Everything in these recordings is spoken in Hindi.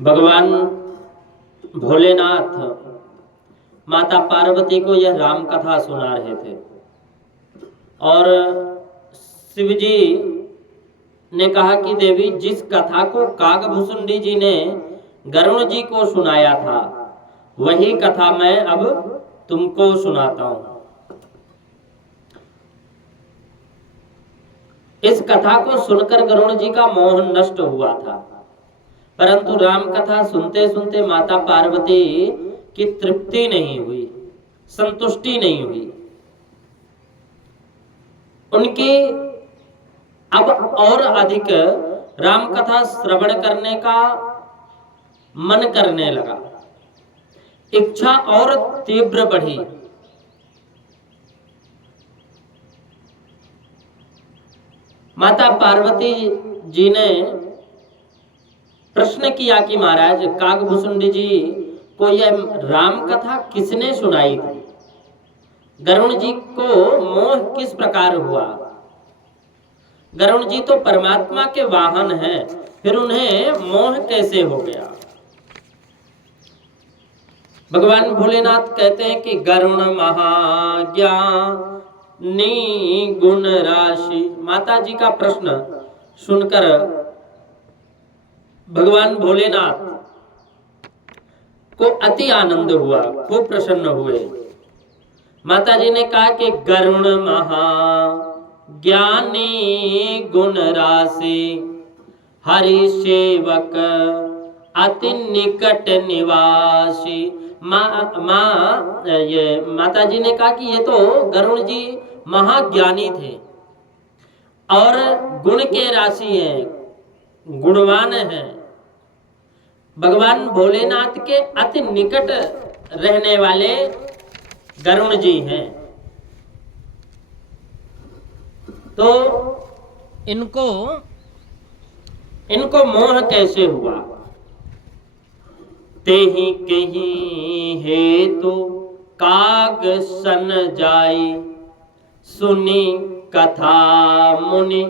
भगवान भोलेनाथ माता पार्वती को यह राम कथा सुना रहे थे और शिव जी ने कहा कि देवी, जिस कथा को काकभूषुंडी जी ने गरुण जी को सुनाया था वही कथा मैं अब तुमको सुनाता हूं। इस कथा को सुनकर गरुण जी का मोह नष्ट हुआ था, परंतु राम कथा सुनते सुनते माता पार्वती की तृप्ति नहीं हुई, संतुष्टि नहीं हुई। उनकी अब और अधिक राम कथा श्रवण करने का मन करने लगा, इच्छा और तीव्र बढ़ी। माता पार्वती जी ने प्रश्न किया कि महाराज, काकभूषुंडी जी को यह राम कथा किसने सुनाई थी? गरुण जी को मोह किस प्रकार हुआ? गरुण जी तो परमात्मा के वाहन हैं, फिर उन्हें मोह कैसे हो गया? भगवान भोलेनाथ कहते हैं कि गरुण महाज्ञानी गुण राशि। माता जी का प्रश्न सुनकर भगवान भोलेनाथ को अति आनंद हुआ, खूब प्रसन्न हुए। माता जी ने कहा कि गरुण महाज्ञानी गुण राशि, हरि सेवक अति निकट निवासी। माता जी ने कहा कि ये तो गरुण जी महाज्ञानी थे और गुण के राशि हैं, गुणवान हैं, भगवान भोलेनाथ के अति निकट रहने वाले गरुण जी हैं। तो इनको मोह कैसे हुआ? तेहि कहीं हेतु काग सन जाई, सुनी कथा मुनि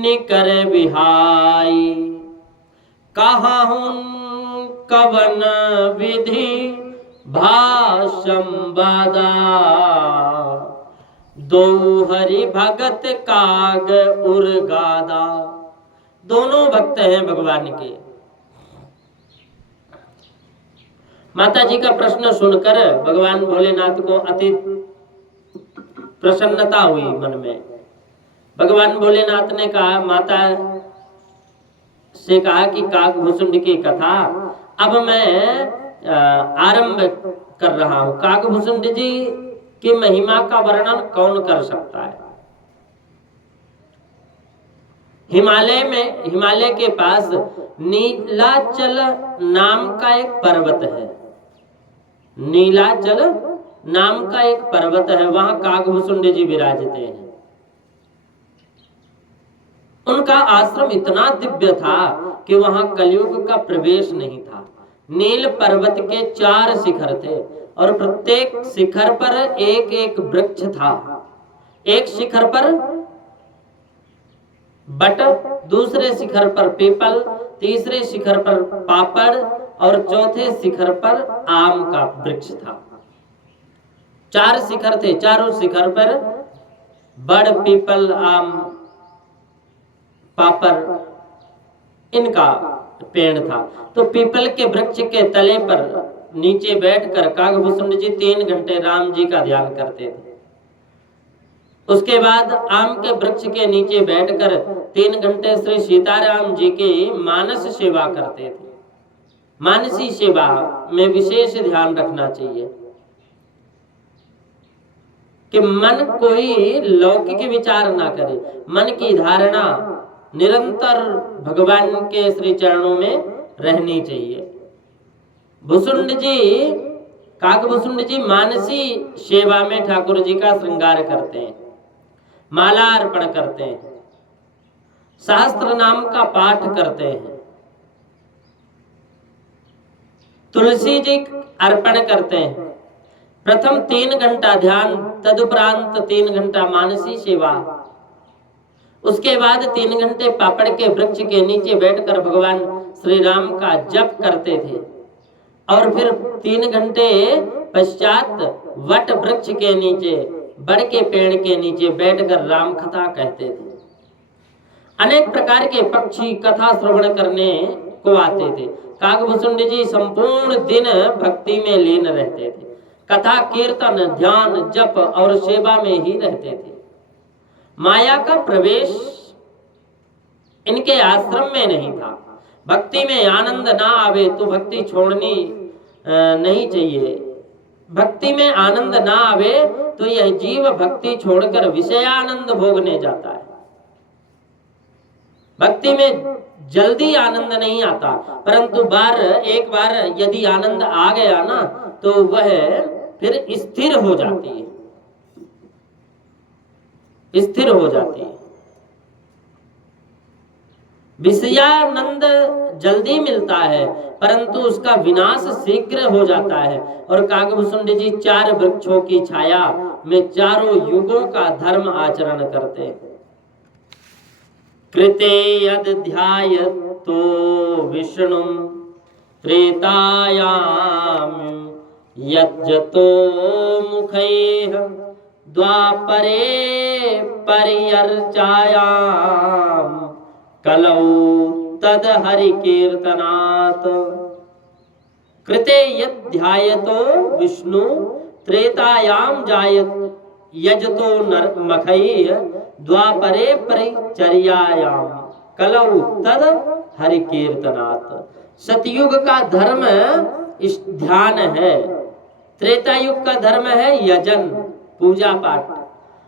निकर बिहाई। कहाहुन कवन विधि भाषम बदा, दो हरि भगत काग उर्गादा। दोनों भक्त हैं भगवान के। माता जी का प्रश्न सुनकर भगवान भोलेनाथ को अति प्रसन्नता हुई मन में। भगवान भोलेनाथ ने कहा, माता से कहा कि काकभूषुंडी की कथा अब मैं आरंभ कर रहा हूं। काकभूषुंडी जी की महिमा का वर्णन कौन कर सकता है? हिमालय के पास नीलाचल नाम का एक पर्वत है। नीलाचल नाम का एक पर्वत है, वहां काकभूषुंडी जी विराजते हैं। उनका आश्रम इतना दिव्य था कि वहां कलयुग का प्रवेश नहीं था। नील पर्वत के 4 शिखर थे और प्रत्येक शिखर पर एक एक वृक्ष था। एक शिखर पर बट, दूसरे शिखर पर पीपल, तीसरे शिखर पर पापड़ और चौथे शिखर पर आम का वृक्ष था। 4 शिखर थे, चारों शिखर पर बड़, पीपल, आम, पापड़ इनका पेड़ था। तो पीपल के वृक्ष के तले पर नीचे बैठकर काकभूषुंडी जी 3 घंटे राम जी का ध्यान करते थे। उसके बाद आम के वृक्ष के नीचे बैठकर 3 घंटे श्री सीताराम जी की मानस सेवा करते थे। मानसी सेवा में विशेष ध्यान रखना चाहिए कि मन कोई लौकिक विचार ना करे। मन की धारणा निरंतर भगवान के श्री चरणों में रहनी चाहिए। भूषुंड जी, काकभूषुंड जी मानसी सेवा में ठाकुर जी का श्रृंगार करते हैं, माला अर्पण करते हैं, सहस्त्र नाम का पाठ करते हैं, तुलसी जी अर्पण करते हैं। प्रथम 3 घंटा ध्यान, तदुपरांत 3 घंटा मानसी सेवा, उसके बाद 3 घंटे पापड़ के वृक्ष के नीचे बैठकर भगवान श्री राम का जप करते थे और फिर 3 घंटे पश्चात वट वृक्ष के नीचे, बड़ के पेड़ के नीचे बैठकर राम कथा कहते थे। अनेक प्रकार के पक्षी कथा श्रवण करने को आते थे। काकभूषुंड जी संपूर्ण दिन भक्ति में लीन रहते थे। कथा, कीर्तन, ध्यान, जप और सेवा में ही रहते थे। माया का प्रवेश इनके आश्रम में नहीं था। भक्ति में आनंद ना आवे तो भक्ति छोड़नी नहीं चाहिए। भक्ति में आनंद ना आवे तो यह जीव भक्ति छोड़कर विषयानंद भोगने जाता है। भक्ति में जल्दी आनंद नहीं आता, परंतु एक बार यदि आनंद आ गया ना तो वह फिर स्थिर हो जाती है, स्थिर हो जाती है। विषयानंद जल्दी मिलता है परंतु उसका विनाश शीघ्र हो जाता है। और काकभूषुंड जी 4 वृक्षों की छाया में चारों युगों का धर्म आचरण करते हैं। कृते यद ध्यायतो विष्णु त्रेतायाम यज्जतो मुखैः द्वापरे पर्यर्चायाम कलौ तद हरि कीर्तनात्। कृते यद ध्यायतो विष्णु त्रेतायाम यजतो मखैः द्वापरे परिचर्यायाम कलौ तद हरि कीर्तनात्। सतयुग का धर्म इस ध्यान है, त्रेता युग का धर्म है यजन, पूजा पाठ,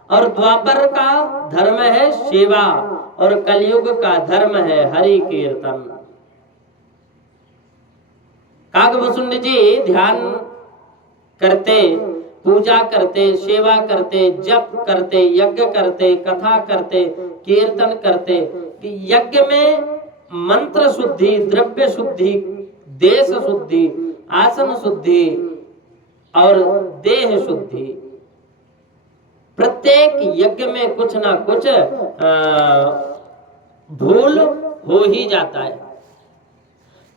और द्वापर का धर्म है सेवा, और कलयुग का धर्म है हरि कीर्तन। काकभूषुंड जी ध्यान करते, पूजा करते, सेवा करते, जप करते, यज्ञ करते, कथा करते, कीर्तन करते। यज्ञ में मंत्र शुद्धि, द्रव्य शुद्धि, देश शुद्धि, आसन शुद्धि और देह शुद्धि। प्रत्येक यज्ञ में कुछ ना कुछ भूल हो ही जाता है।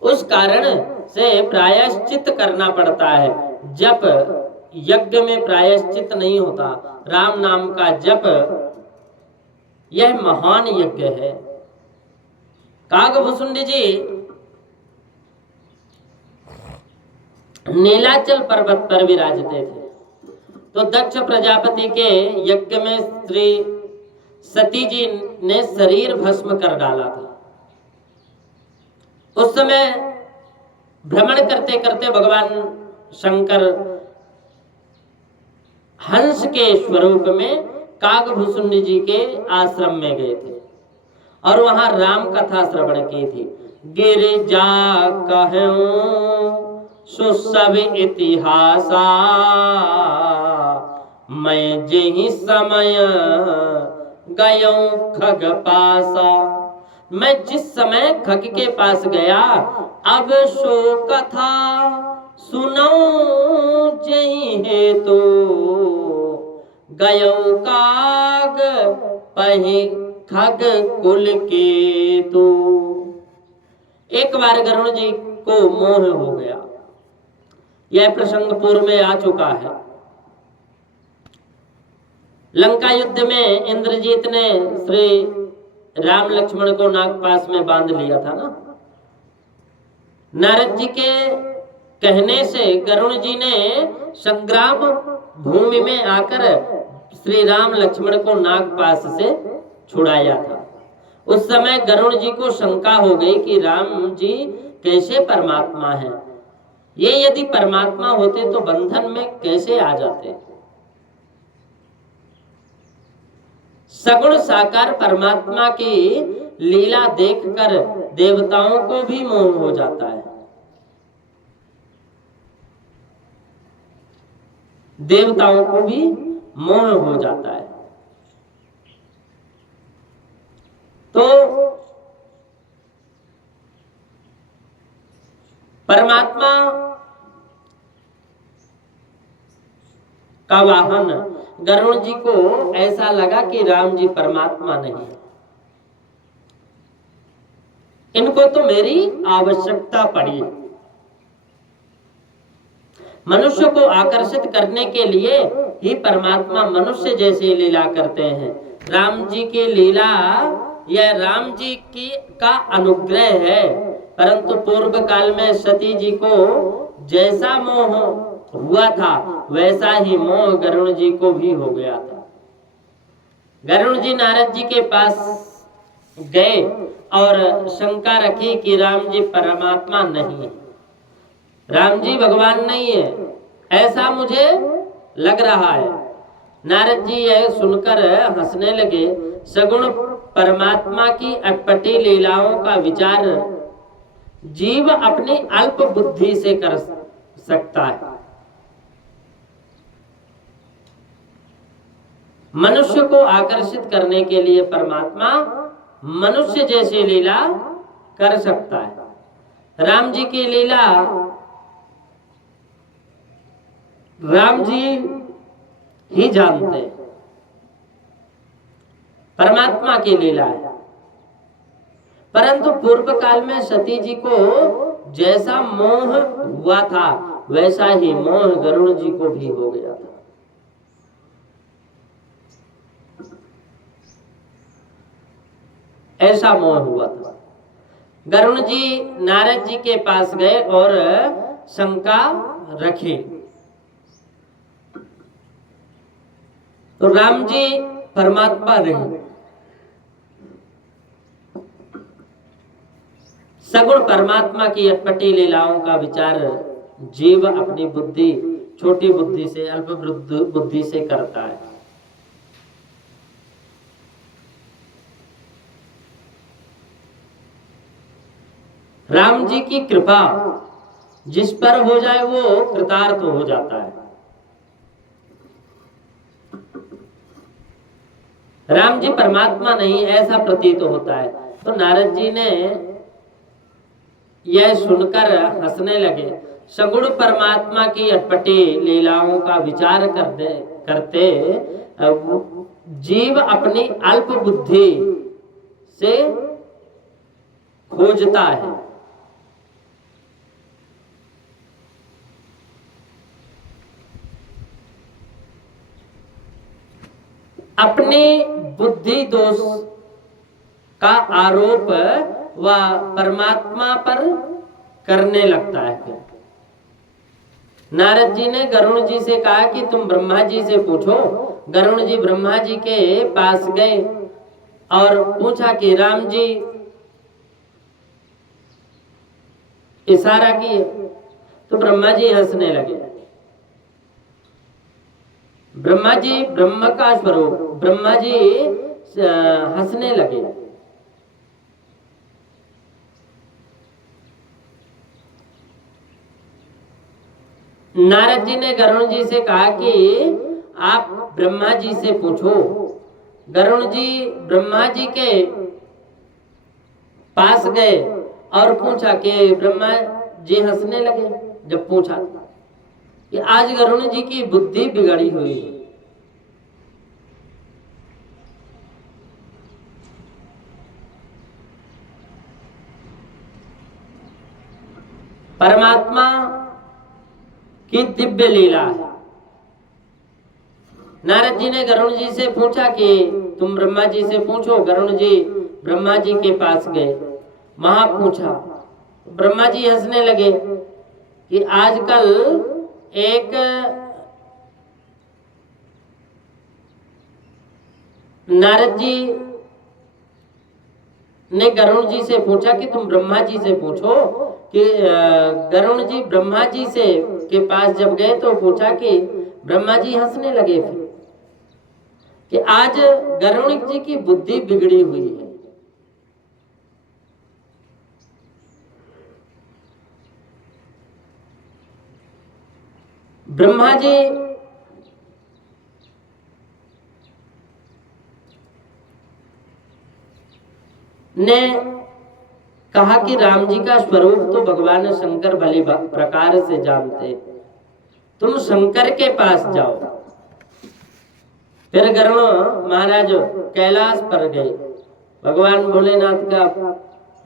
उस कारण से प्रायश्चित करना पड़ता है। जप यज्ञ में प्रायश्चित नहीं होता। राम नाम का जप यह महान यज्ञ है। काकभूषुंड जी नीलाचल पर्वत पर विराजते थे। तो दक्ष प्रजापति के यज्ञ में श्री सती जी ने शरीर भस्म कर डाला था। उस समय भ्रमण करते करते भगवान शंकर हंस के स्वरूप में काकभूषुंड जी के आश्रम में गए थे और वहां राम कथा श्रवण की थी। गिरिजा कहूं सुसव इतिहासा मैं जेहि समय गयों खग पासा। मैं जिस समय खग के पास गया अब सो कथा सुनो जेहि हेतु गयों काग पहि खग कुल केतु। एक बार गरुड़ जी को मोह हो गया। यह प्रसंग पूर्व में आ चुका है। लंका युद्ध में इंद्रजीत ने श्री राम लक्ष्मण को नागपास में बांध लिया था ना। नारद जी के कहने से गरुड़ जी ने संग्राम भूमि में आकर श्री राम लक्ष्मण को नागपास से छुड़ाया था। उस समय गरुड़ जी को शंका हो गई कि राम जी कैसे परमात्मा हैं। ये यदि परमात्मा होते तो बंधन में कैसे आ जाते। सगुण साकार परमात्मा की लीला देखकर देवताओं को भी मोह हो जाता है। देवताओं को भी मोह हो जाता है। तो परमात्मा का वाहन गरुड़ जी को ऐसा लगा कि राम जी परमात्मा नहीं है। इनको तो मेरी आवश्यकता पड़ी। मनुष्य को आकर्षित करने के लिए ही परमात्मा मनुष्य जैसी लीला करते हैं। राम जी की लीला यह राम जी की का अनुग्रह है, परंतु पूर्व काल में सती जी को जैसा मोह हुआ था वैसा ही मोह गरुण जी को भी हो गया था। गरुण जी नारद जी के पास गए और शंका रखी कि राम जी परमात्मा नहीं है, राम जी भगवान नहीं है, ऐसा मुझे लग रहा है। नारद जी यह सुनकर हंसने लगे। सगुण परमात्मा की अटपटी लीलाओं का विचार जीव अपनी अल्प बुद्धि से कर सकता है। मनुष्य को आकर्षित करने के लिए परमात्मा मनुष्य जैसी लीला कर सकता है। राम जी की लीला राम जी ही जानते हैं, परमात्मा की लीला है। परंतु पूर्व काल में सती जी को जैसा मोह हुआ था वैसा ही मोह गरुड़ जी को भी हो गया था। ऐसा मोह हुआ था। गरुड़ जी नारद जी के पास गए और शंका रखी। तो राम जी परमात्मा नहीं, सगुण परमात्मा की अटपटी लीलाओं का विचार जीव अपनी बुद्धि, छोटी बुद्धि से, अल्प बुद्धि से करता है। राम जी की कृपा जिस पर हो जाए वो कृतार्थ हो जाता है। राम जी परमात्मा नहीं ऐसा प्रतीत होता है। तो नारद जी ने यह सुनकर हंसने लगे। सगुण परमात्मा की अटपटी लीलाओं का विचार करते जीव अपनी अल्प बुद्धि से खोजता है। अपने बुद्धि दोष का आरोप वह परमात्मा पर करने लगता है। नारद जी ने गरुड़ जी से कहा कि तुम ब्रह्मा जी से पूछो। गरुड़ जी ब्रह्मा जी के पास गए और पूछा कि राम जी, इशारा किए तो ब्रह्मा जी हंसने लगे। ब्रह्मा जी ब्रह्म का स्वरूप, ब्रह्मा जी हंसने लगे। नारद जी ने गरुड़ जी से कहा कि आप ब्रह्मा जी से पूछो। गरुड़ जी ब्रह्मा जी के पास गए और पूछा कि ब्रह्मा जी हंसने लगे जब पूछा कि आज गरुड़ जी की बुद्धि बिगड़ी हुई है। परमात्मा की दिव्य लीला है। नारद जी ने गरुड़ जी से पूछा कि तुम ब्रह्मा जी से पूछो। गरुड़ जी ब्रह्मा जी के पास गए, वहां पूछा। ब्रह्मा जी हंसने लगे कि आजकल एक नारद जी ने गरुड़ जी से पूछा कि तुम ब्रह्मा जी से पूछो कि गरुड़ जी ब्रह्मा जी से के पास जब गए तो पूछा कि ब्रह्मा जी हंसने लगे फिर कि आज गरुड़ जी की बुद्धि बिगड़ी हुई है। ब्रह्मा जी ने कहा कि राम जी का स्वरूप तो भगवान शंकर भली प्रकार से जानते, तुम शंकर के पास जाओ। फिर गरुड़ महाराज कैलाश पर गए, भगवान भोलेनाथ का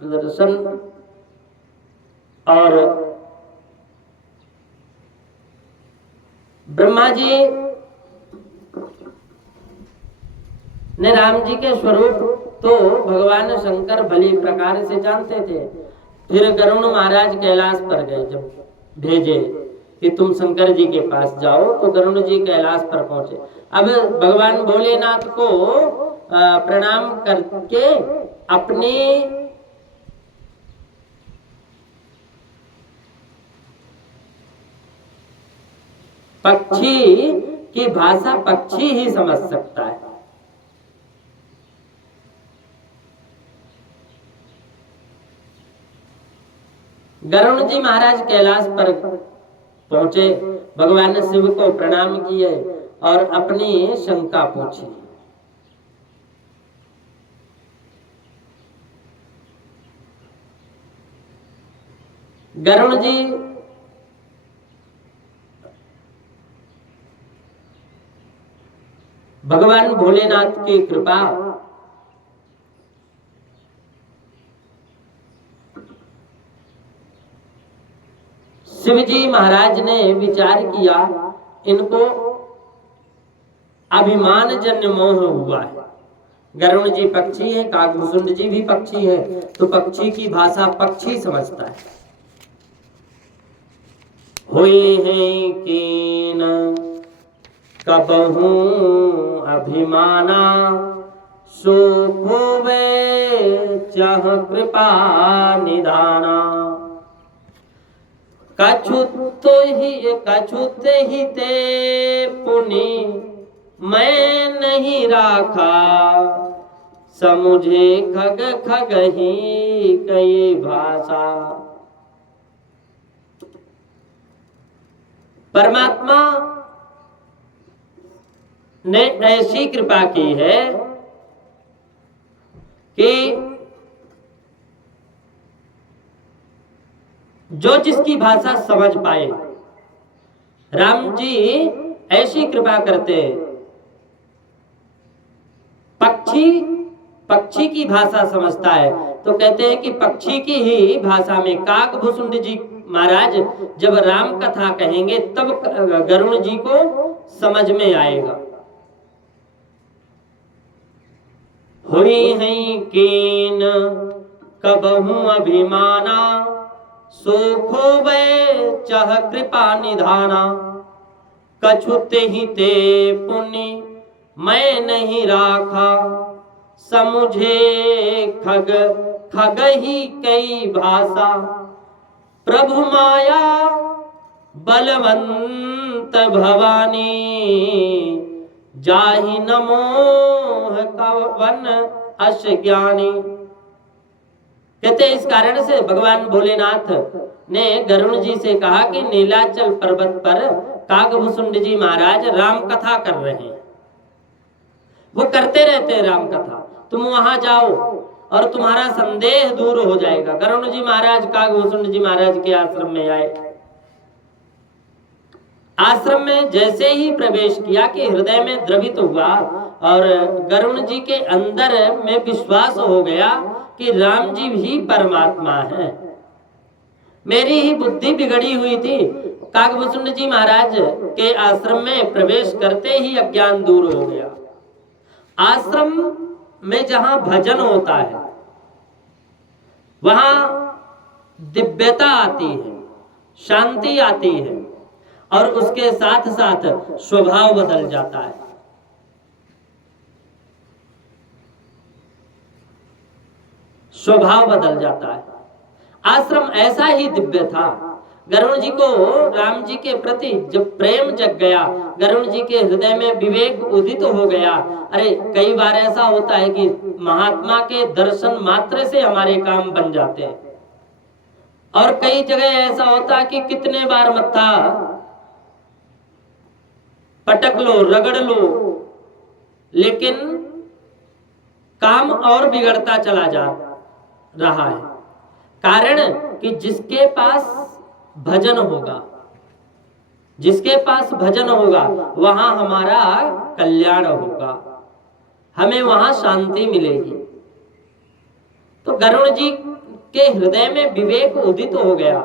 दर्शन और ब्रह्मा जी ने राम जी के स्वरूप तो भगवान शंकर भली प्रकार से जानते थे। फिर गरुड़ महाराज कैलाश पर गए, जब भेजे कि तुम शंकर जी के पास जाओ, तो गरुड़ जी कैलाश पर पहुंचे। अब भगवान भोलेनाथ को प्रणाम करके अपनी पक्षी की भाषा पक्षी ही समझ सकता है। गरुड़ जी महाराज कैलाश पर पहुंचे, भगवान ने शिव को प्रणाम किए और अपनी शंका पूछी। गरुड़ जी भगवान भोलेनाथ की कृपा शिवजी महाराज ने विचार किया, इनको अभिमान जन्य मोह हुआ है। गरुड़ जी पक्षी है, काकभूषुंड जी भी पक्षी है, तो पक्षी की भाषा पक्षी समझता है। हुई है कीन कबहू अभिमाना, सुख होवे चाह कृपा निधाना। कछुत ही ते पुनि मैं नहीं राखा, समुझे खग खग ही कई भाषा। परमात्मा ने ऐसी कृपा की है कि जो जिसकी भाषा समझ पाए। राम जी ऐसी कृपा करते, पक्षी की भाषा समझता है, तो कहते हैं कि पक्षी की ही भाषा में काकभूषुंड जी महाराज जब राम कथा कहेंगे तब गरुड़ जी को समझ में आएगा। हुई है कीन कबहू अभिमाना, सुख होवे चाह कृपा निधाना। कछुत ही ते पुनि मैं नहीं राखा, समुझे खग खग ही कई भाषा। प्रभु माया बलवंत भवानी, जाहि न मोह कवन अश ज्ञानी। कहते इस कारण से भगवान भोलेनाथ ने गरुड़ जी से कहा कि नीलाचल पर्वत पर काकभूषुंड जी महाराज राम कथा कर रहे हैं, वो करते रहते हैं राम कथा, तुम वहां जाओ और तुम्हारा संदेह दूर हो जाएगा। गरुड़ जी महाराज काकभूषुंड जी महाराज के आश्रम में आए। आश्रम में जैसे ही प्रवेश किया कि हृदय में द्रवित हुआ और गरुड़ जी के अंदर में विश्वास हो गया कि राम जी ही परमात्मा है। मेरी ही बुद्धि बिगड़ी हुई थी। काकभूषुंड जी महाराज के आश्रम में प्रवेश करते ही अज्ञान दूर हो गया। आश्रम में जहां भजन होता है वहां दिव्यता आती है, शांति आती है और उसके साथ साथ स्वभाव बदल जाता है। स्वभाव बदल जाता है। आश्रम ऐसा ही दिव्य था। गरुड़ जी को राम जी के प्रति जब प्रेम जग गया, गरुड़ जी के हृदय में विवेक उदित हो गया। अरे कई बार ऐसा होता है कि महात्मा के दर्शन मात्र से हमारे काम बन जाते हैं, और कई जगह ऐसा होता है कि कितने बार मत्था पटक लो, रगड़ लो, लेकिन काम और बिगड़ता चला जा रहा है। कारण कि जिसके पास भजन होगा, जिसके पास भजन होगा वहां हमारा कल्याण होगा, हमें वहां शांति मिलेगी। तो गरुड़ जी के हृदय में विवेक उदित हो गया।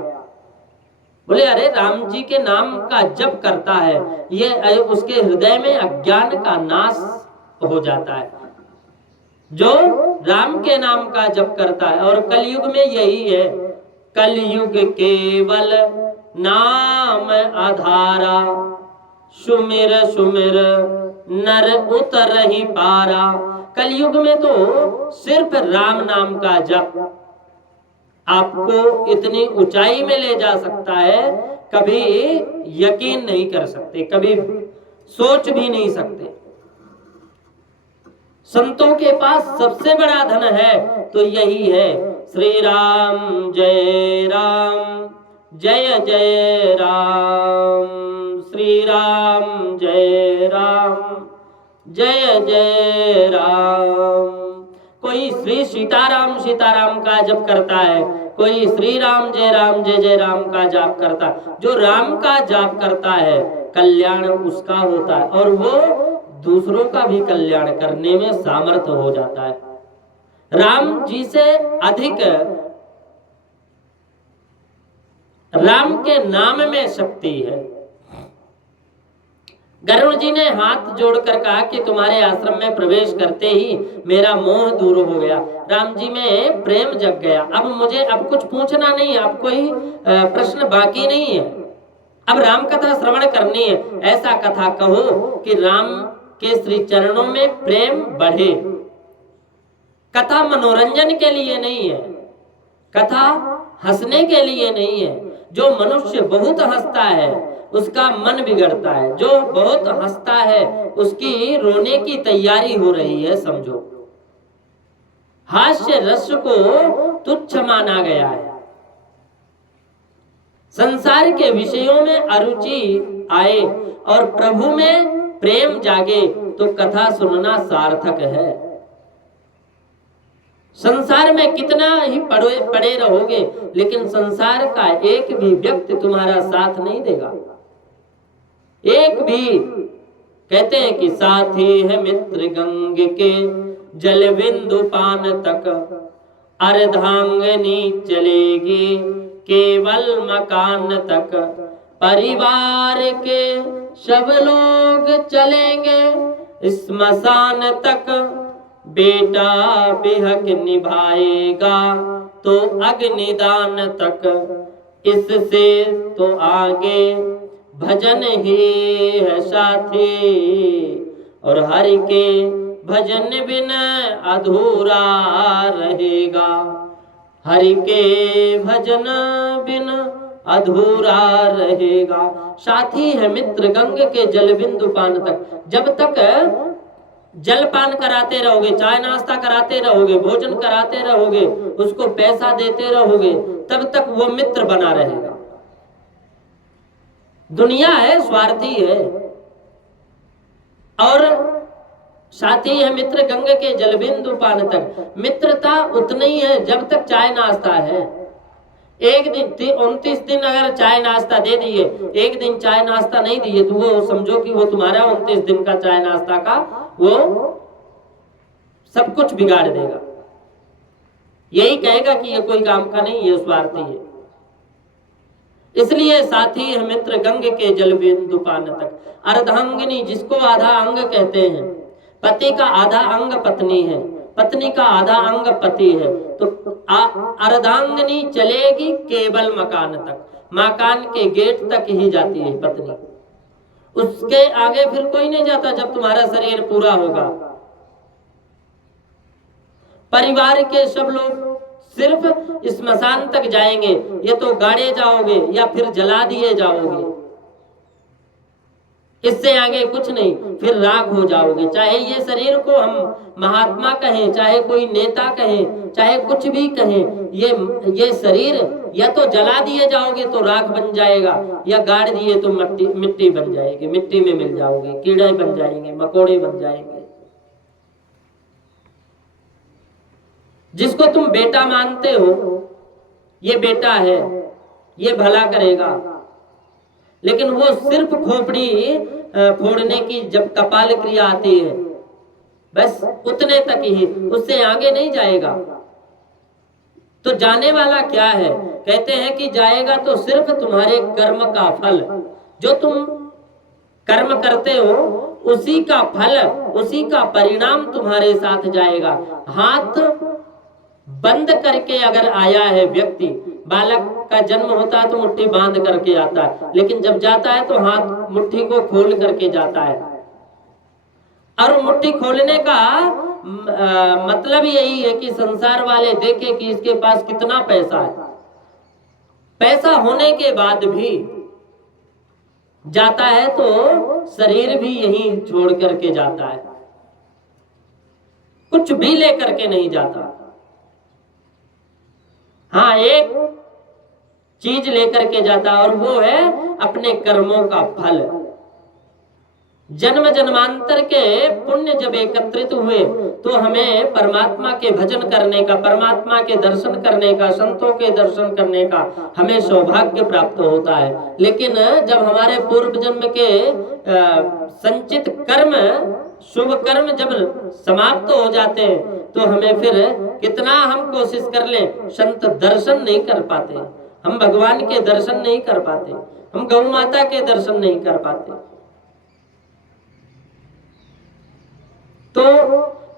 बोले अरे राम जी के नाम का जप करता है, ये उसके हृदय में अज्ञान का नाश हो जाता है। जो राम के नाम का जप करता है, और कलयुग में यही है, कलयुग केवल नाम आधारा, सुमिर सुमिर नर उतर ही पारा। कलयुग में तो सिर्फ राम नाम का जप आपको इतनी ऊंचाई में ले जा सकता है, कभी यकीन नहीं कर सकते, कभी सोच भी नहीं सकते। संतों के पास सबसे बड़ा धन है तो यही है, श्री राम जय राम जय जय राम, श्री राम जय राम जय जय राम। कोई श्री सीताराम सीताराम का जप करता है, कोई श्री राम जय जय राम का जाप करता है। जो राम का जाप करता है कल्याण उसका होता है, और वो दूसरों का भी कल्याण करने में सामर्थ्य हो जाता है। राम जी से अधिक राम के नाम में शक्ति है। गरुड़ जी ने हाथ जोड़कर कहा कि तुम्हारे आश्रम में प्रवेश करते ही मेरा मोह दूर हो गया, राम जी में प्रेम जग गया। अब मुझे अब कुछ पूछना नहीं है, अब कोई प्रश्न बाकी नहीं है, अब राम कथा श्रवण करनी है। ऐसा कथा कहो कि राम के श्री चरणों में प्रेम बढ़े। कथा मनोरंजन के लिए नहीं है, कथा हंसने के लिए नहीं है। जो मनुष्य बहुत हंसता है उसका मन बिगड़ता है, जो बहुत हंसता है उसकी रोने की तैयारी हो रही है, समझो। हास्य रस को तुच्छ माना गया है। संसार के विषयों में अरुचि आए और प्रभु में प्रेम जागे तो कथा सुनना सार्थक है। संसार में कितना ही पड़े रहोगे, लेकिन संसार का एक भी व्यक्ति तुम्हारा साथ नहीं देगा, एक भी। कहते हैं कि साथी है मित्र गंग के जल बिंदु पान तक, अर्धांगनी चलेगी केवल मकान तक। परिवार के सब लोग चलेंगे स्मशान तक, बेटा बेहक निभाएगा तो अग्निदान तक। इससे तो आगे भजन ही है साथी, और हरि के भजन बिन अधूरा रहेगा, हरि के भजन बिन अधूरा रहेगा। साथी है मित्र गंग के जल बिंदु पान तक। जब तक जल पान कराते रहोगे, चाय नाश्ता कराते रहोगे, भोजन कराते रहोगे, उसको पैसा देते रहोगे, तब तक वो मित्र बना रहेगा। दुनिया है, स्वार्थी है। और साथी है मित्र गंग के जल बिंदु पान तक। मित्रता उतनी ही है जब तक चाय नाश्ता है। एक दिन 29 दिन अगर चाय नाश्ता दे दिए, एक दिन चाय नाश्ता नहीं दिए, तो वो समझो कि वो तुम्हारा 29 दिन का चाय नाश्ता का वो सब कुछ बिगाड़ देगा। यही कहेगा कि ये कोई काम का नहीं, ये स्वार्थी है। इसलिए साथी है मित्र गंग के जल बिंदु पान तक। अर्धांगिनी जिसको आधा अंग कहते हैं, पति का आधा अंग पत्नी है, पत्नी का आधा अंग पति है, तो अर्धांगिनी चलेगी केवल मकान तक, मकान के गेट तक ही जाती है पत्नी, उसके आगे फिर कोई नहीं जाता जब तुम्हारा शरीर पूरा होगा। परिवार के सब लोग सिर्फ स्मशान तक जाएंगे, ये तो गाड़े जाओगे या फिर जला दिए जाओगे, इससे आगे कुछ नहीं, फिर राख हो जाओगे। चाहे ये शरीर को हम महात्मा कहें, चाहे कोई नेता कहें, चाहे कुछ भी कहें, ये शरीर या तो जला दिए जाओगे तो राख बन जाएगा, या गाड़ दिए तो मिट्टी बन जाएगी, मिट्टी में मिल जाओगे, कीड़े बन जाएंगे, मकोड़े बन जाएंगे। जिसको तुम बेटा मानते हो, ये बेटा है, ये भला करेगा, लेकिन वो सिर्फ खोपड़ी फोड़ने की जब कपाल क्रिया आती है, बस उतने तक ही, उससे आगे नहीं जाएगा। तो जाने वाला क्या है? कहते हैं कि जाएगा तो सिर्फ तुम्हारे कर्म का फल, जो तुम कर्म करते हो उसी का फल, उसी का परिणाम तुम्हारे साथ जाएगा। हाथ बंद करके अगर आया है व्यक्ति, बालक का जन्म होता है तो मुट्ठी बांध करके आता है, लेकिन जब जाता है तो हाथ मुट्ठी को खोल करके जाता है। और मुट्ठी खोलने का मतलब यही है कि संसार वाले देखे कि इसके पास कितना पैसा है। पैसा होने के बाद भी जाता है तो शरीर भी यहीं छोड़ करके जाता है, कुछ भी लेकर के नहीं जाता। हाँ, एक चीज लेकर के जाता और वो है अपने कर्मों का फल। जन्म जन्मांतर के पुण्य जब एकत्रित हुए तो हमें परमात्मा के भजन करने का, परमात्मा के दर्शन करने का, संतों के दर्शन करने का हमें सौभाग्य प्राप्त होता है। लेकिन जब हमारे पूर्व जन्म के संचित कर्म, शुभ कर्म जब समाप्त हो जाते हैं तो हमें फिर कितना हम कोशिश कर लें, संत दर्शन नहीं कर पाते, हम भगवान के दर्शन नहीं कर पाते, हम गौ माता के दर्शन नहीं कर पाते। तो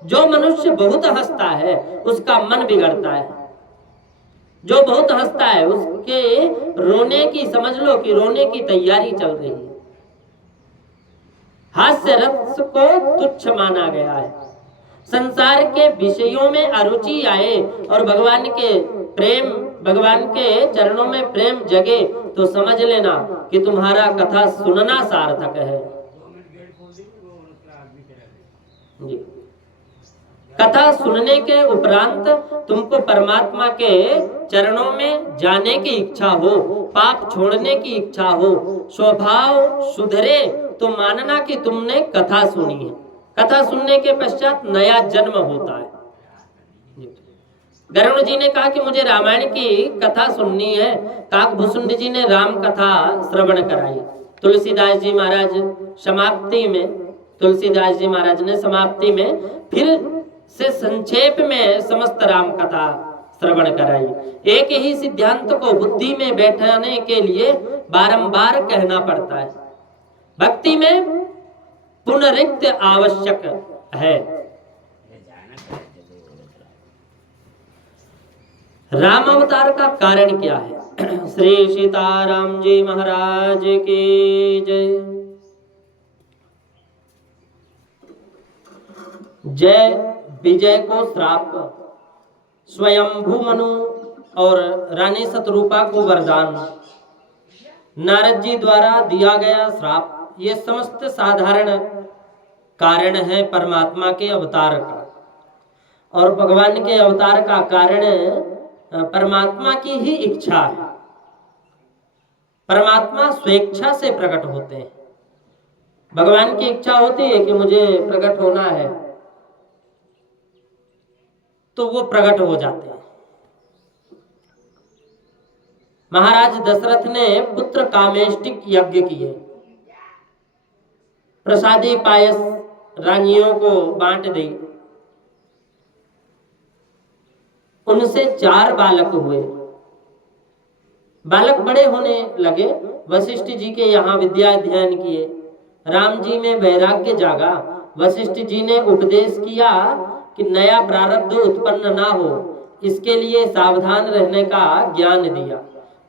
जो मनुष्य बहुत हंसता है उसका मन बिगड़ता है। जो बहुत हंसता है उसके रोने की, समझ लो कि रोने की तैयारी चल रही है। हास्य रस को तुच्छ माना गया है। संसार के विषयों में अरुचि आए और भगवान के प्रेम, भगवान के चरणों में प्रेम जगे तो समझ लेना कि तुम्हारा कथा सुनना सार्थक है। जी, कथा सुनने के उपरांत तुमको परमात्मा के चरणों में जाने की इच्छा हो, पाप छोड़ने की इच्छा हो, स्वभाव सुधरे तो मानना कि तुमने कथा सुनी है। कथा सुनने के पश्चात नया जन्म होता है। गरुड़ जी ने कहा कि मुझे रामायण की कथा सुननी है। काकभूषुंड जी ने राम कथा श्रवण कराई। तुलसीदास जी महाराज समाप्ति में, तुलसीदास जी महाराज ने समाप्ति में फिर से संक्षेप में समस्त राम कथा श्रवण कराई। एक ही सिद्धांत को बुद्धि में बैठाने के लिए बारंबार कहना पड़ता है। भक्ति में पुनरुक्ति आवश्यक है। राम अवतार का कारण क्या है? श्री सीताराम जी महाराज की जय। जय विजय को श्राप, स्वयंभू मनु और रानी शतरूपा को वरदान, नारद जी द्वारा दिया गया श्राप, ये समस्त साधारण कारण है परमात्मा के अवतार का। और भगवान के अवतार का कारण परमात्मा की ही इच्छा है। परमात्मा स्वेच्छा से प्रकट होते हैं। भगवान की इच्छा होती है कि मुझे प्रकट होना है तो वो प्रकट हो जाते हैं। महाराज दशरथ ने पुत्र कामेष्टिक यज्ञ किए, प्रसादी पायस रानियों को बांट दी। उनसे 4 बालक हुए। बालक बड़े होने लगे। वशिष्ठ जी के यहाँ विद्या अध्ययन किए। राम जी में वैराग्य जागा। वशिष्ठ जी ने उपदेश किया कि नया प्रारब्ध उत्पन्न ना हो, इसके लिए सावधान रहने का ज्ञान दिया।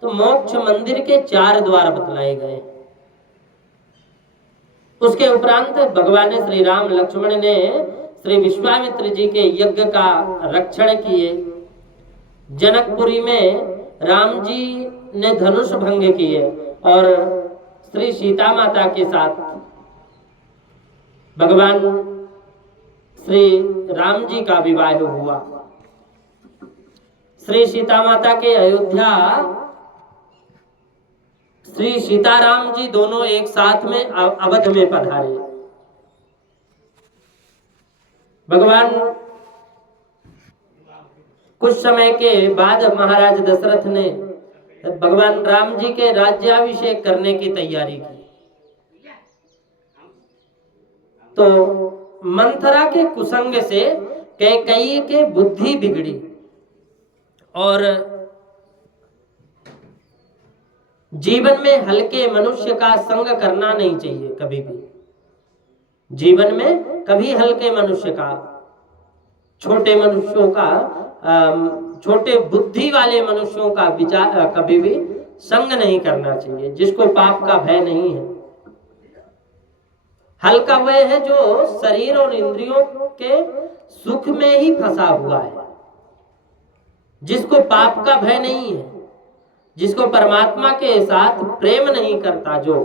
तो मोक्ष मंदिर के 4 द्वार बतलाए गए। उसके उपरांत भगवान श्री राम लक्ष्मण ने श्री विश्वामित्र जी के यज्ञ का रक्षण किए। जनकपुरी में राम जी ने धनुष भंग किए और श्री सीता माता के साथ भगवान श्री राम जी का विवाह हुआ। श्री सीता माता के अयोध्या श्री सीताराम जी दोनों एक साथ में अवध में पधारे। भगवान कुछ समय के बाद महाराज दशरथ ने भगवान राम जी के राज्याभिषेक करने की तैयारी की। तो मंथरा के कुसंग से कैकेयी के बुद्धि बिगड़ी और जीवन में हल्के मनुष्य का संग करना नहीं चाहिए कभी भी। जीवन में कभी हल्के मनुष्य का, छोटे मनुष्यों का, छोटे बुद्धि वाले मनुष्यों का विचार कभी भी संग नहीं करना चाहिए, जिसको पाप का भय नहीं है। हल्का वह है जो शरीर और इंद्रियों के सुख में ही फंसा हुआ है, जिसको पाप का भय नहीं है, जिसको परमात्मा के साथ प्रेम नहीं करता, जो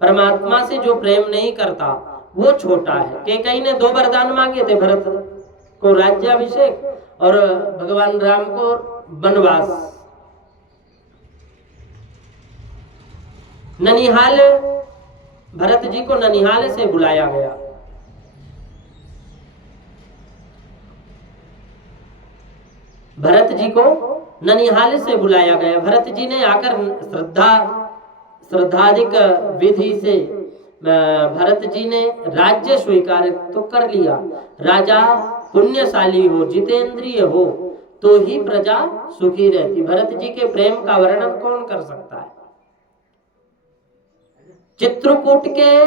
परमात्मा से जो प्रेम नहीं करता वो छोटा है। कैकेयी ने 2 वरदान मांगे थे, भरत को राज्याभिषेक और भगवान राम को वनवास। ननिहाल, भरत जी को ननिहाल से बुलाया गया। भरत जी को ननिहाल से बुलाया गया। भरत जी ने आकर श्रद्धाधिक विधि से भरत जी ने राज्य स्वीकार तो कर लिया। राजा पुण्यशाली हो, जितेंद्रिय हो तो ही प्रजा सुखी रहती। भरत जी के प्रेम का वर्णन कौन कर सकता है? चित्रकूट के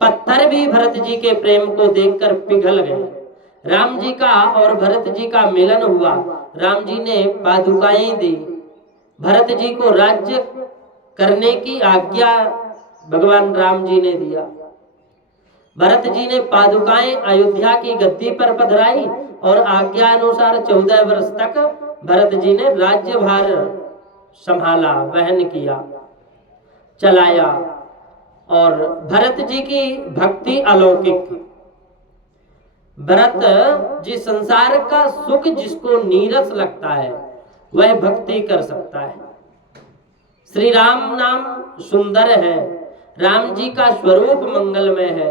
पत्थर भी भरत जी के प्रेम को देखकर पिघल गए। राम जी का और भरत जी का मिलन हुआ। राम जी ने पादुकाएं दी, भरत जी को राज्य करने की आज्ञा भगवान राम जी ने दिया। भरत जी ने पादुकाएं अयोध्या की गद्दी पर पधराई और आज्ञा अनुसार 14 वर्ष तक भरत जी ने राज्यभार संभाला, वहन किया, चलाया। और भरत जी की भक्ति अलौकिक। भरत जी संसार का सुख जिसको नीरस लगता है वह भक्ति कर सकता है। श्री राम नाम सुंदर है, राम जी का स्वरूप मंगलमय है।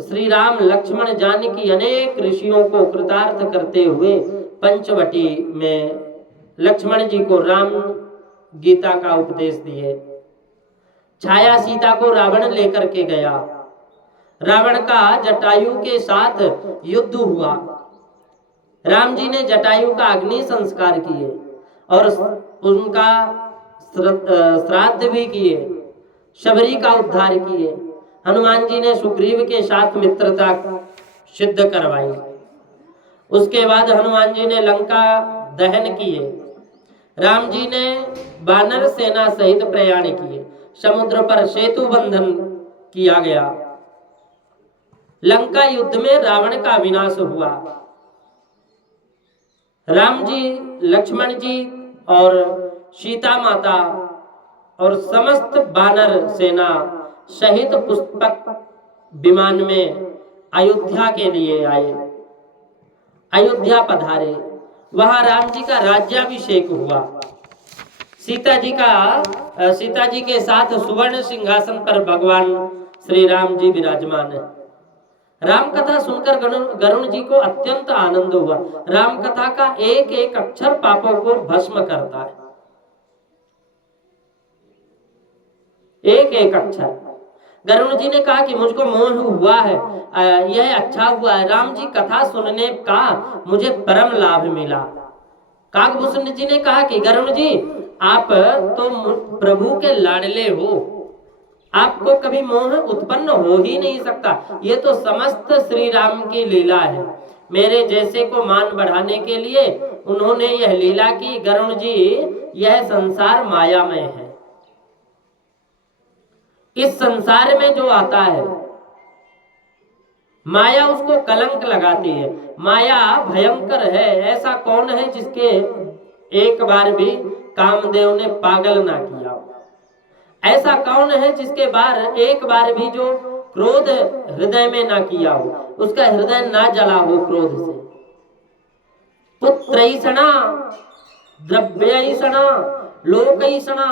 श्री राम लक्ष्मण जानकी अनेक ऋषियों को कृतार्थ करते हुए पंचवटी में लक्ष्मण जी को राम गीता का उपदेश दिए। छाया सीता को रावण लेकर के गया। रावण का जटायु के साथ युद्ध हुआ। राम जी ने जटायु का अग्नि संस्कार किए और उनका श्राद्ध भी किए, शबरी का उद्धार किए। हनुमान जी ने सुग्रीव के साथ मित्रता सिद्ध करवाई। उसके बाद हनुमान जी ने लंका दहन किए। राम जी ने वानर सेना सहित प्रयाण किए। समुद्र पर सेतु बंधन किया गया। लंका युद्ध में रावण का विनाश हुआ। राम जी, लक्ष्मण जी और सीता माता और समस्त वानर सेना सहित पुष्पक विमान में अयोध्या के लिए आए, अयोध्या पधारे। वहां राम जी का राज्याभिषेक हुआ। सीता जी के साथ सुवर्ण सिंहासन पर भगवान श्री राम जी विराजमान है। राम कथा सुनकर गरुण जी को अत्यंत आनंद हुआ। राम कथा का एक एक अक्षर पापों को भस्म करता है, एक एक अक्षर। गरुण जी ने कहा कि मुझको मोह हुआ है, यह अच्छा हुआ है, राम जी कथा सुनने का मुझे परम लाभ मिला। काकभूषण जी ने कहा कि गरुण जी आप तो प्रभु के लाडले हो, आपको कभी मोह उत्पन्न हो ही नहीं सकता। ये तो समस्त श्री राम की लीला है। मेरे जैसे को मान बढ़ाने के लिए उन्होंने यह लीला की। गरुण जी, यह संसार मायामय है। इस संसार में जो आता है माया उसको कलंक लगाती है। माया भयंकर है। ऐसा कौन है जिसके एक बार भी कामदेव ने पागल ना किया? ऐसा कौन है जिसके बार एक बार भी जो क्रोध हृदय में ना किया हो, उसका हृदय ना जला हो क्रोध से? पुत्रैषणा, द्रव्यैषणा, लोकैषणा,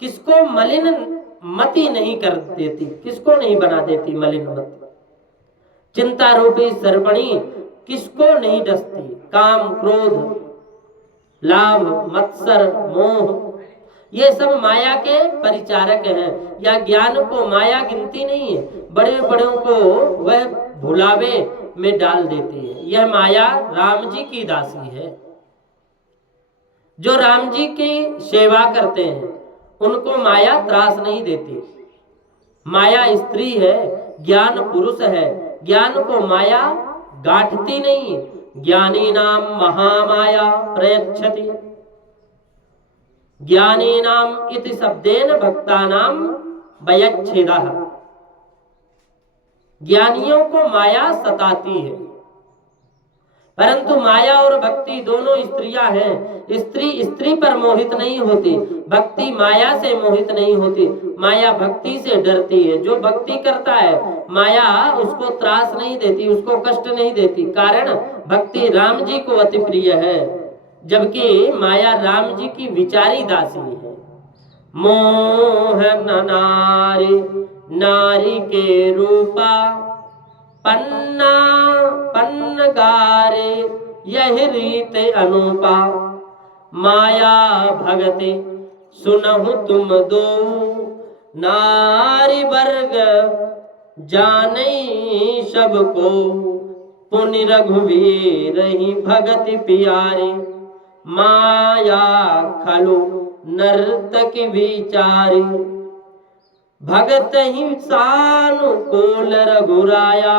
किसको मलिन मति नहीं कर देती, किसको नहीं बना देती मलिन मति? चिंता रूपी सर्पणी किसको नहीं डसती? काम, क्रोध, लाभ, मत्सर, मोह, ये सब माया के परिचारक हैं। या ज्ञान को माया गिनती नहीं है, बड़े बड़ों को वह भुलावे में डाल देती है। यह माया राम जी की दासी है। जो राम जी की सेवा करते हैं उनको माया त्रास नहीं देती। माया स्त्री है, ज्ञान पुरुष है, ज्ञान को माया गांठती नहीं। ज्ञानी नाम महामाया प्रयच्छति, ज्ञानी नाम इति शब्देन भक्ता नाम वयच्छेदः। ज्ञानियों को माया सताती है, परंतु माया और भक्ति दोनों स्त्रियां हैं। स्त्री स्त्री पर मोहित नहीं होती, भक्ति माया से मोहित नहीं होती। माया भक्ति से डरती है। जो भक्ति करता है माया उसको त्रास नहीं देती, उसको कष्ट नहीं देती। कारण भक्ति राम जी को अति प्रिय है, जबकि माया राम जी की विचारी दासी है। मोह न नारी नारी के रूपा, पन्ना पन्न गारे यह रीत अनुपा। माया भगति सुनहु तुम दो, नारी वर्ग जानई सबको। पुनि रघुवीर ही भगति पियारे, माया खलु नर्तक विचारी। भगत ही सानुकूल रघुराया,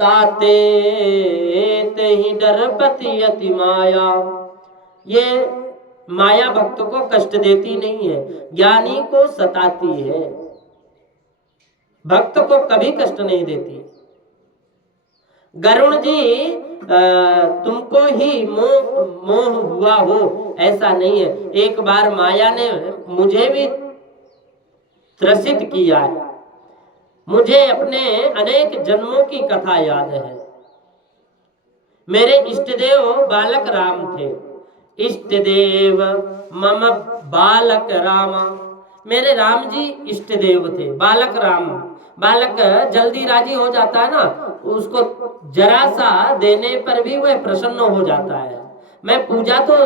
ताते ते ही डरपति अति माया। ये माया भक्त को कष्ट देती नहीं है, ज्ञानी को सताती है, भक्त को कभी कष्ट नहीं देती। गरुण जी तुमको ही मोह हुआ हो ऐसा नहीं है। एक बार माया ने मुझे भी त्रसित किया है। मुझे अपने अनेक जन्मों की कथा याद है। मेरे इष्ट देव बालक राम थे। इष्ट देव मम बालक रामा, मेरे राम जी इष्ट देव थे। बालक राम, बालक जल्दी राजी हो जाता है ना, उसको जरा सा देने पर भी वह प्रसन्न हो जाता है। मैं पूजा तो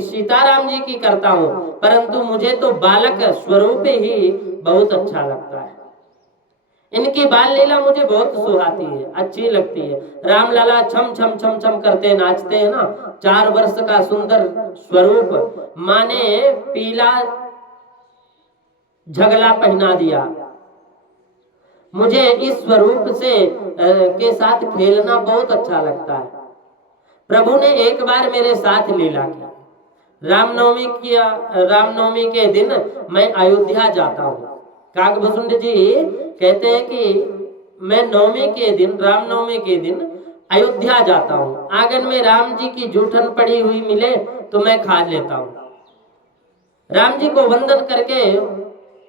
सीताराम जी की करता हूँ, परंतु मुझे तो बालक स्वरूप ही बहुत अच्छा लगता है। इनकी बाल लीला मुझे बहुत सुहाती है, अच्छी लगती है। रामलला छम छम छम छम करते नाचते हैं ना। 4 वर्ष का सुंदर स्वरूप, माँ ने पीला झगला पहना दिया। मुझे इस स्वरूप से के साथ खेलना बहुत अच्छा लगता है। प्रभु ने एक बार मेरे साथ लीला की। रामनवमी के दिन मैं अयोध्या जाता हूँ। काकभूषुंड जी कहते हैं कि मैं नवमी के दिन, रामनवमी के दिन अयोध्या जाता हूँ। आंगन में राम जी की जूठन पड़ी हुई मिले तो मैं खा लेता हूँ। राम जी को वंदन करके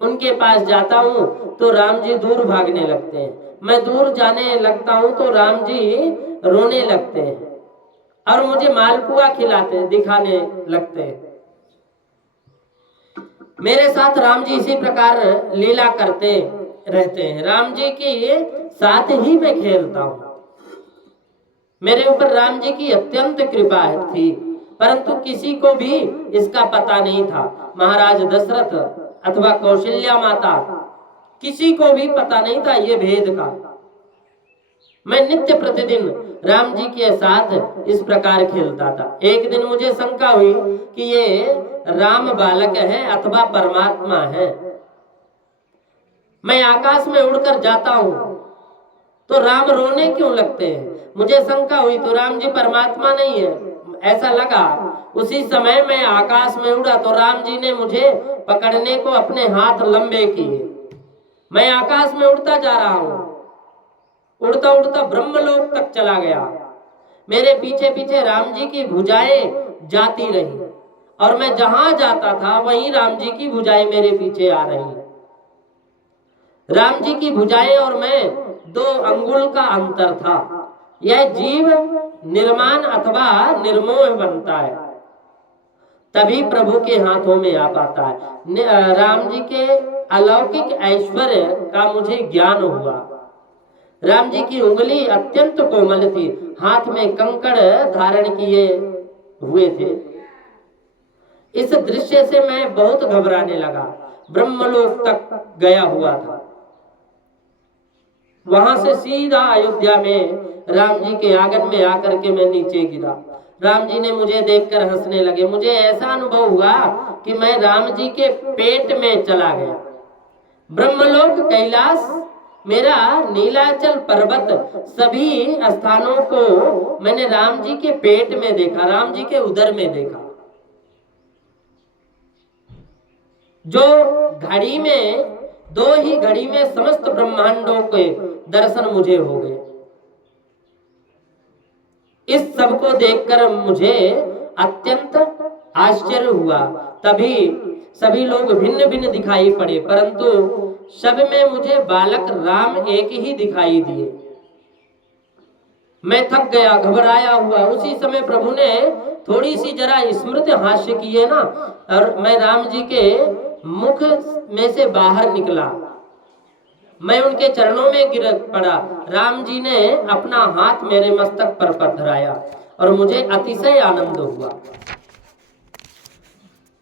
उनके पास जाता हूँ तो राम जी दूर भागने लगते हैं। मैं दूर जाने लगता हूँ तो राम जी रोने लगते हैं और मुझे मालपुआ दिखाने लगते हैं। मेरे साथ राम जी इसी प्रकार लीला करते रहते हैं। राम जी के साथ ही मैं खेलता हूँ। मेरे ऊपर राम जी की अत्यंत कृपा थी, परंतु किसी को भी इसका पता नहीं था। महाराज दशरथ अथवा कौशल्या माता, किसी को भी पता नहीं था ये भेद का। मैं नित्य प्रतिदिन राम जी के साथ इस प्रकार खेलता था। एक दिन मुझे शंका हुई कि ये राम बालक है अथवा परमात्मा है। मैं आकाश में उड़कर जाता हूँ तो राम रोने क्यों लगते हैं। मुझे शंका हुई तो राम जी परमात्मा नहीं है ऐसा लगा। उसी समय मैं आकाश में उड़ा तो राम जी ने मुझे पकड़ने को अपने हाथ लंबे किए। मैं आकाश में उड़ता जा रहा हूँ, उड़ता उड़ता ब्रह्मलोक तक चला गया। मेरे पीछे पीछे राम जी की भुजाएं जाती रही और मैं जहां जाता था वहीं राम जी की भुजाएं मेरे पीछे आ रही। राम जी की भुजाएं और मैं 2 अंगुल का अंतर था। यह जीव निर्माण अथवा निर्मोह बनता है, तभी प्रभु के हाथों में आ पाता है। राम जी के अलौकिक ऐश्वर्य का मुझे ज्ञान हुआ। राम जी की उंगली अत्यंत कोमल थी, हाथ में कंकड़ धारण किए हुए थे। इस दृश्य से मैं बहुत घबराने लगा। ब्रह्मलोक तक गया हुआ था, वहां से सीधा अयोध्या में राम जी के आंगन में आकर के मैं नीचे गिरा। राम जी ने मुझे देखकर हंसने लगे। मुझे ऐसा अनुभव हुआ कि मैं राम जी के पेट में चला गया। ब्रह्मलोक, कैलाश, मेरा नीलाचल पर्वत, सभी स्थानों को मैंने राम जी के पेट में देखा, राम जी के उदर में देखा। जो घड़ी में, दो ही घड़ी में समस्त ब्रह्मांडों के दर्शन मुझे हो गए। इस सब को देखकर मुझे अत्यंत आश्चर्य हुआ। तभी सभी लोग भिन्न भिन्न दिखाई पड़े, परंतु सब में मुझे बालक राम एक ही दिखाई दिए। मैं थक गया, घबराया हुआ। उसी समय प्रभु ने थोड़ी सी जरा स्मृति हास्य की है ना, और मैं राम जी के मुख में से बाहर निकला। मैं उनके चरणों में गिर पड़ा। राम जी ने अपना हाथ मेरे मस्तक पर पथराया और मुझे अतिशय आनंद हुआ।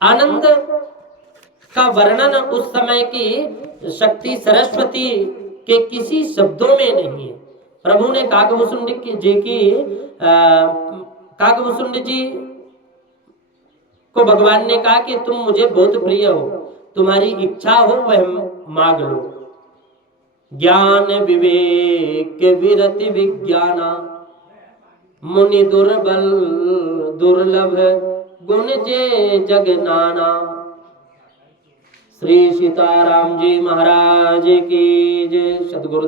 आनंद का वर्णन उस समय की शक्ति सरस्वती के किसी शब्दों में नहीं है। प्रभु ने काकभूषुंड जी को भगवान ने कहा कि तुम मुझे बहुत प्रिय हो, तुम्हारी इच्छा हो वह मांग लो। ज्ञान विवेक विरति विज्ञाना, मुनि दुर्बल दुर्लभ गुण जे जग नाना। श्री सीताराम जी महाराज की जय। सद्गुरु